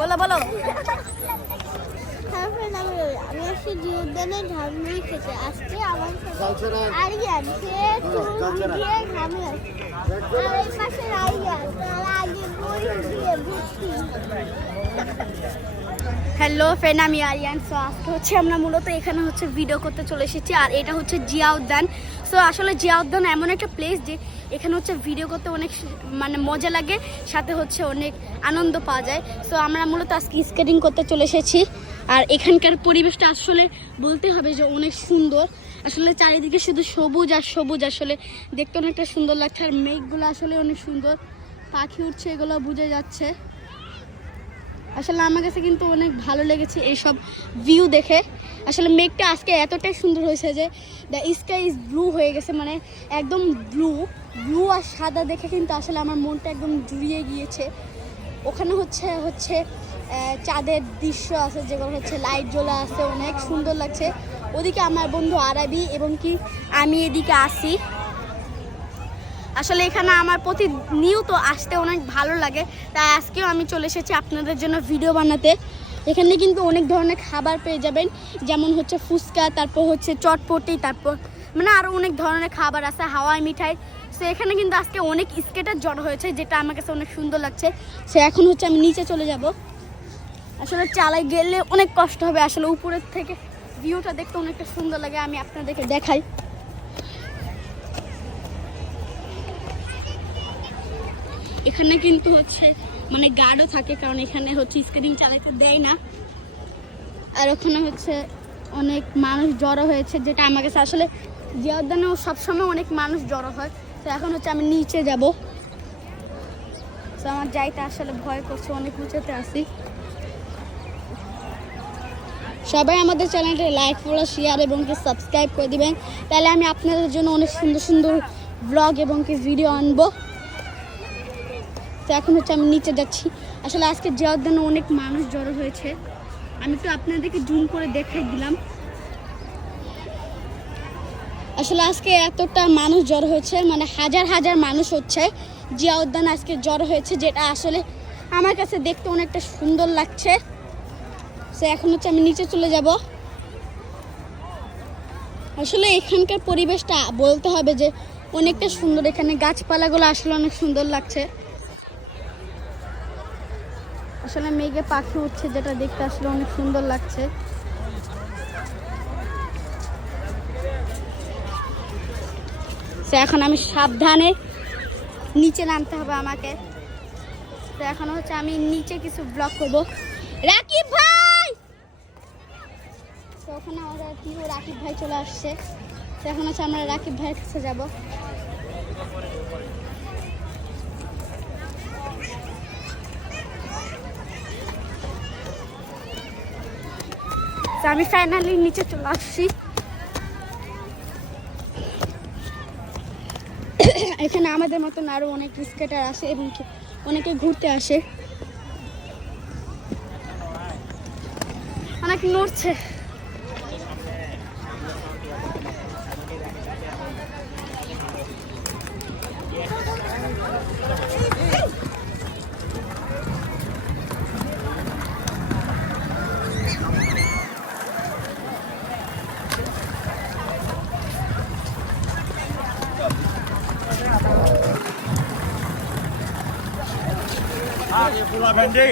বলো বলো। আমি আসছি জি উদ্যানে ঝালমুড়ি খেতে আসছি আমার সাথে আরিয়ান সে চুল দিয়ে ঘামে আসছে আর এই পাশে আরিয়ান তার আগে বই দিয়ে ভর্তি। হ্যালো ফ্রেন্ড, আমি আরিয়ান। সো আজকে হচ্ছে আমরা মূলত এখানে হচ্ছে ভিডিও করতে চলে এসেছি, আর এটা হচ্ছে জিয়া উদ্যান। সো আসলে জিয়া উদ্যান এমন একটা প্লেস যে এখানে হচ্ছে ভিডিও করতে অনেক মানে মজা লাগে, সাথে হচ্ছে অনেক আনন্দ পাওয়া যায়। সো আমরা মূলত আজকে স্কেটিং করতে চলে এসেছি, আর এখানকার পরিবেশটা আসলে বলতে হবে যে অনেক সুন্দর। আসলে চারিদিকে শুধু সবুজ আর সবুজ, আসলে দেখতে অনেকটা সুন্দর লাগছে। আর মেঘগুলো আসলে অনেক সুন্দর, পাখি উঠছে এগুলো বোঝা যাচ্ছে। আসলে আমার কাছে কিন্তু অনেক ভালো লেগেছে এইসব ভিউ দেখে। আসলে মেঘটা আজকে এতটাই সুন্দর হয়েছে যে দ্য স্কাই ইজ ব্লু হয়ে গেছে, মানে একদম ব্লু ব্লু আর সাদা দেখে কিন্তু আসলে আমার মনটা একদম জুড়িয়ে গিয়েছে। ওখানে হচ্ছে চাঁদের দৃশ্য আছে, যেগুলো হচ্ছে লাইট জ্বলা আছে, অনেক সুন্দর লাগছে। ওদিকে আমার বন্ধু আরাবি এবং কি আমি এদিকে আসি। আসলে এখানে আমার প্রতিনিয়ত আসতে অনেক ভালো লাগে, তাই আজকেও আমি চলে এসেছি আপনাদের জন্য ভিডিও বানাতে। এখানে কিন্তু অনেক ধরনের খাবার পেয়ে যাবেন, যেমন হচ্ছে ফুচকা, তারপর হচ্ছে চটপটি, তারপর মানে আরও অনেক ধরনের খাবার আছে, হাওয়াই মিঠাই। সো এখানে কিন্তু আজকে অনেক স্কেটার জড়ো হয়েছে, যেটা আমার কাছে অনেক সুন্দর লাগছে। সো এখন হচ্ছে আমি নিচে চলে যাব। আসলে চালাই গেলে অনেক কষ্ট হবে, আসলে উপরের থেকে ভিউটা দেখতে অনেকটা সুন্দর লাগে। আমি আপনাদেরকে দেখাই। এখানে কিন্তু হচ্ছে মানে গার্ডও থাকে, কারণ এখানে হচ্ছে স্কেটিং চালাতে দেয় না। আর ওখানে হচ্ছে অনেক মানুষ জড়ো হয়েছে, যেটা আমার কাছে আসলে জিয়া উদ্যানেও সবসময় অনেক মানুষ জড়ো হয়। তো এখন হচ্ছে আমি নিচে যাব। তো আমার যাইতে আসলে ভয় করছে, অনেক উঁচুতে আসি। সবাই আমাদের চ্যানেলটা লাইক ফলো শেয়ার এবং কি সাবস্ক্রাইব করে দিবেন, তাহলে আমি আপনাদের জন্য অনেক সুন্দর সুন্দর ব্লগ এবং কি ভিডিও আনবো। তো এখন হচ্ছে আমি নিচে যাচ্ছি। আসলে আজকে জিয়া উদ্যানে অনেক মানুষ জড়ো হয়েছে, আমি একটু আপনাদেরকে জুম করে দেখাই দিলাম। আসলে আজকে এতটা মানুষ জড়ো হয়েছে, মানে হাজার হাজার মানুষ হচ্ছে জিয়া উদ্যানে আজকে জড়ো হয়েছে, যেটা আসলে আমার কাছে দেখতে অনেকটা সুন্দর লাগছে। সো এখন হচ্ছে আমি নিচে চলে যাব। আসলে এখানকার পরিবেশটা বলতে হবে যে অনেকটা সুন্দর, এখানে গাছপালাগুলো আসলে অনেক সুন্দর লাগছে। আসলে মেঘে পাখি উঠছে, যেটা দেখতে আসলে অনেক সুন্দর লাগছে। তো এখন আমি সাবধানে নিচে নামতে হবে আমাকে। তো এখন হচ্ছে আমি নিচে কিছু ব্লগ করব। রাকিব ভাই, তো ওখানে আমাদের প্রিয় রাকিব ভাই চলে আসছে। তো এখন হচ্ছে আমরা রাকিব ভাইয়ের কাছে যাব। আমি ফাইনালি নিচে চলে আসছি। এখানে আমাদের মতন আরো অনেক স্কেটার আসে এবং অনেকে ঘুরতে আসে। অনেক নড়ছে। ये पूरा भिंडी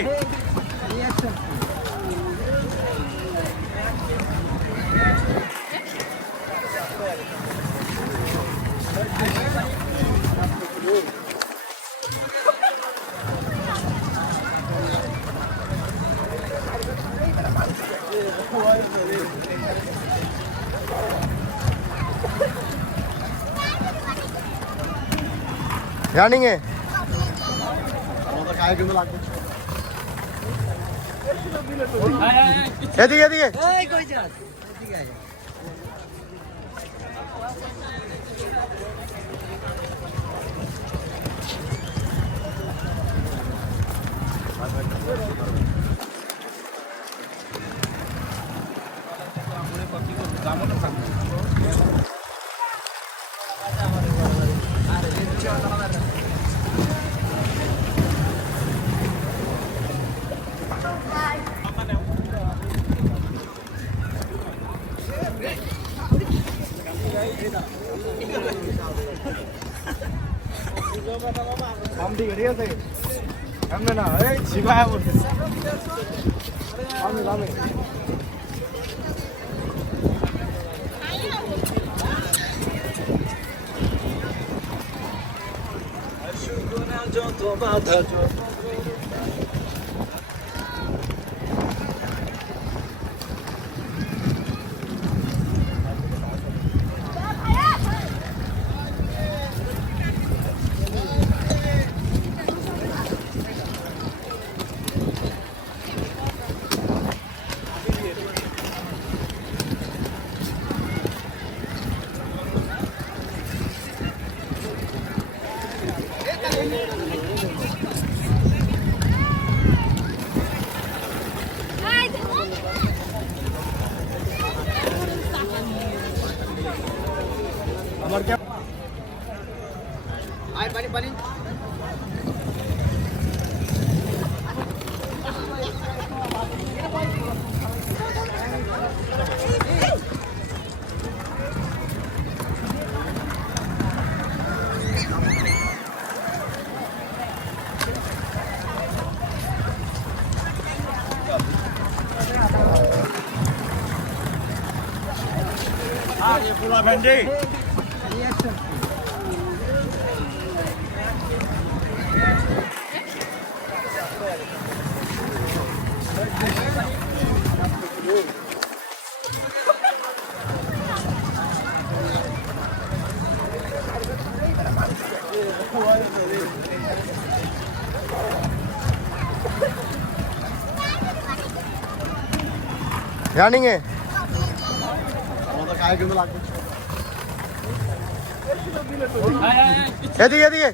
रनिंग है এদিকে এদিকে ঠিক আছে এমনি না এই শিবায় বলছে আমি লামে যত বাধা যত আমার কে আয় পানি পানি ये पूरा भिंडी रनिंग है काय घेऊन लागतो এদিকে এদিকে